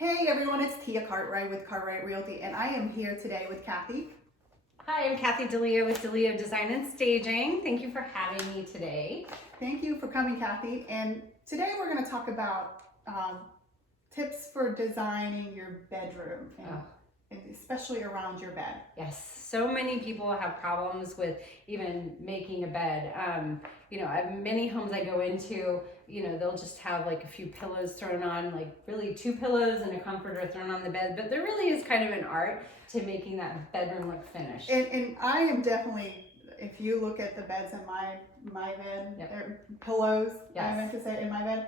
Hey everyone, it's Tiia Cartwright with Cartwright Realty, and I am here today with Cathy. Hi, I'm Cathy with Design and Staging. Thank you for having me today. Thank you for coming, Cathy. And today we're going to talk about tips for designing your bedroom, and especially around your bed. Yes, so many people have problems with even making a bed. I have many homes I go into, they'll just have like a few pillows thrown on, like really 2 pillows and a comforter thrown on the bed, but there really is kind of an art to making that bedroom look finished. And I am definitely, if you look at the beds in my bed, they're pillows, I meant to say, in my bed,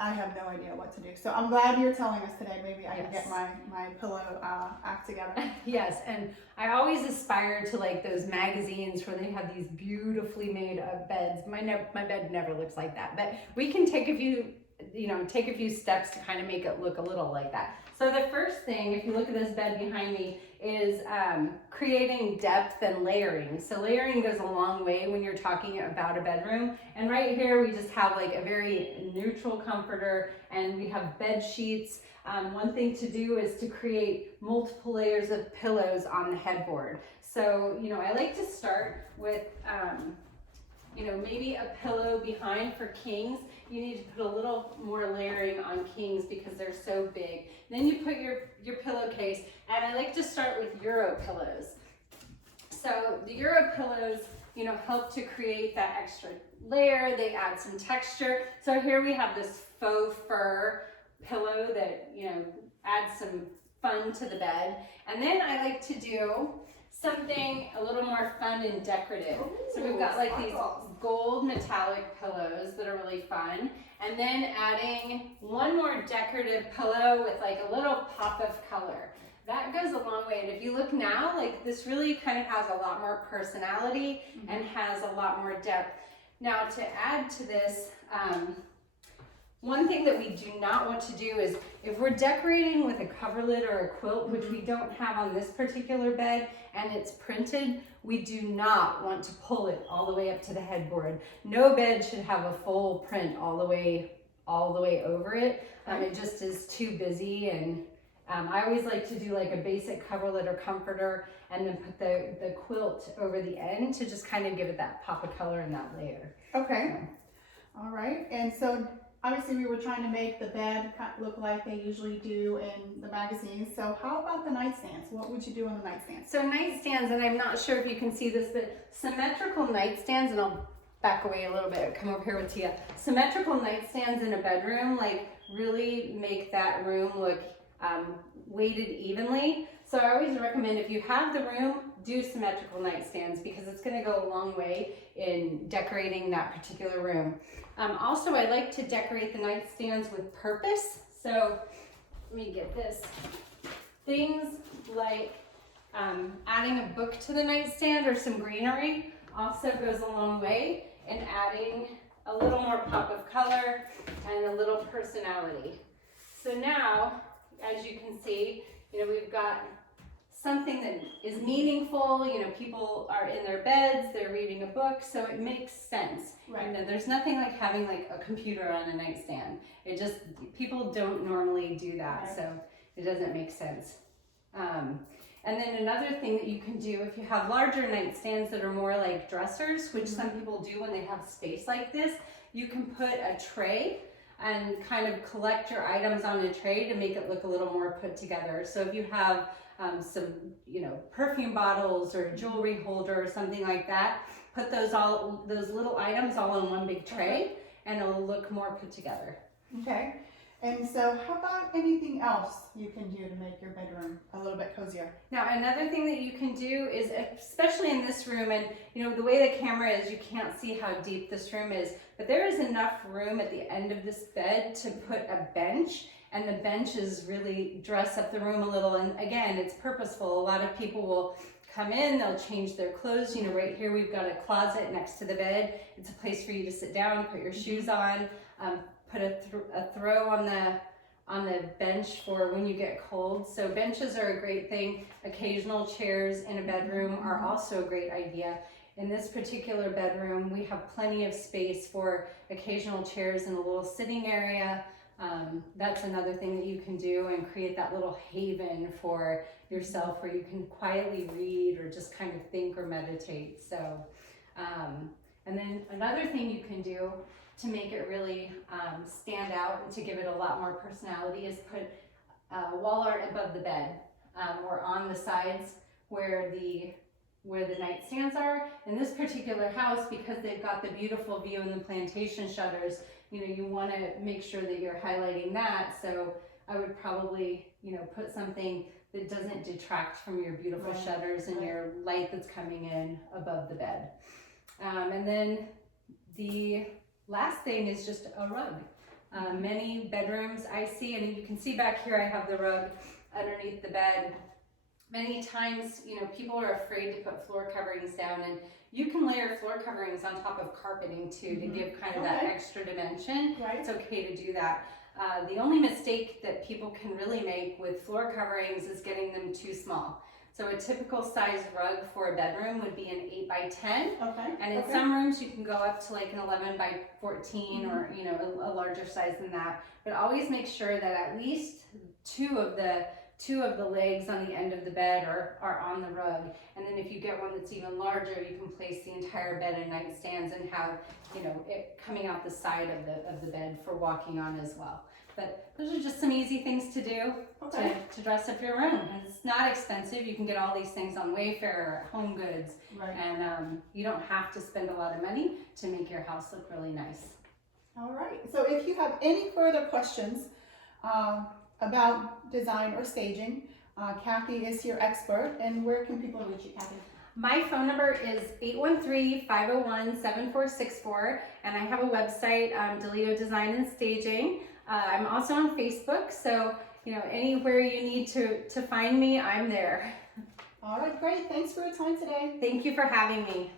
I have no idea what to do. So I'm glad you're telling us today. Maybe I can get my pillow act together. Yes, and I always aspire to like those magazines where they have these beautifully made up beds. My bed never looks like that, but we can take a few steps to kind of make it look a little like that. So the first thing, if you look at this bed behind me, is creating depth and layering. So layering goes a long way when you're talking about a bedroom. And right here, we just have like a very neutral comforter, and we have bed sheets. One thing to do is to create multiple layers of pillows on the headboard. So, I like to start with, maybe a pillow behind for kings. You need to put a little more layering on kings because they're so big. Then you put your pillowcase, and I like to start with Euro pillows. So the Euro pillows, help to create that extra layer. They add some texture. So here we have this faux fur pillow that, adds some fun to the bed. And then I like to do something a little more fun and decorative. So we've got like these gold metallic pillows that are really fun. And then adding one more decorative pillow with like a little pop of color. That goes a long way. And if you look now, like this really kind of has a lot more personality and has a lot more depth. Now to add to this, one thing that we do not want to do is if we're decorating with a coverlid or a quilt, which we don't have on this particular bed, and it's printed, we do not want to pull it all the way up to the headboard. No bed should have a full print all the way over it. It just is too busy, and I always like to do like a basic coverlid or comforter and then put the quilt over the end to just kind of give it that pop of color and that layer. Okay. All right. And so obviously we were trying to make the bed look like they usually do in the magazines. So how about the nightstands? What would you do on the nightstands? So nightstands, and I'm not sure if you can see this, but symmetrical nightstands, and I'll back away a little bit, come over here with Tiia. Symmetrical nightstands in a bedroom, like really make that room look weighted evenly. So I always recommend if you have the room, do symmetrical nightstands because it's going to go a long way in decorating that particular room. Also, I like to decorate the nightstands with purpose. So let me get this. Things like adding a book to the nightstand or some greenery also goes a long way in adding a little more pop of color and a little personality. So now, as you can see, we've got something that is meaningful. People are in their beds, they're reading a book, so it makes sense. Right. There's nothing like having like a computer on a nightstand. People don't normally do that, right. So it doesn't make sense. And then another thing that you can do, if you have larger nightstands that are more like dressers, which some people do when they have space like this, you can put a tray and kind of collect your items on a tray to make it look a little more put together. So if you have some, perfume bottles or jewelry holder or something like that, put those little items all in one big tray, and it'll look more put together. Okay. And so how about anything else you can do to make your bedroom a little bit cozier? Now, another thing that you can do is, especially in this room, and the way the camera is, you can't see how deep this room is, but there is enough room at the end of this bed to put a bench, and the benches really dress up the room a little. And again, it's purposeful. A lot of people will come in, they'll change their clothes. Right here we've got a closet next to the bed. It's a place for you to sit down, put your shoes on, put a throw on the bench for when you get cold. So benches are a great thing. Occasional chairs in a bedroom are also a great idea. In this particular bedroom, we have plenty of space for occasional chairs in a little sitting area. That's another thing that you can do and create that little haven for yourself where you can quietly read or just kind of think or meditate. So, and then another thing you can do to make it really stand out and to give it a lot more personality is put wall art above the bed or on the sides where the nightstands are. In this particular house, because they've got the beautiful view and the plantation shutters, you want to make sure that you're highlighting that. So I would probably, put something that doesn't detract from your beautiful shutters and your light that's coming in above the bed. And then the last thing is just a rug. Many bedrooms I see, and you can see back here I have the rug underneath the bed. Many times, people are afraid to put floor coverings down, and you can layer floor coverings on top of carpeting too to give kind of that extra dimension. It's okay to do that. The only mistake that people can really make with floor coverings is getting them too small. So a typical size rug for a bedroom would be an 8 by 10. And in some rooms you can go up to like an 11 by 14 or a larger size than that. But always make sure that at least two of the legs on the end of the bed are on the rug. And then if you get one that's even larger, you can place the entire bed and nightstands and have it coming out the side of the bed for walking on as well. But those are just some easy things to do to dress up your room. And it's not expensive. You can get all these things on Wayfair or at Home Goods. And you don't have to spend a lot of money to make your house look really nice. All right. So if you have any further questions about design or staging, Cathy is your expert. And where can people reach you, Cathy? My phone number is 813-501-7464, and I have a website, DeLeo Design and Staging. I'm also on Facebook, so anywhere you need to find me, I'm there. All right, great. Thanks for your time today. Thank you for having me.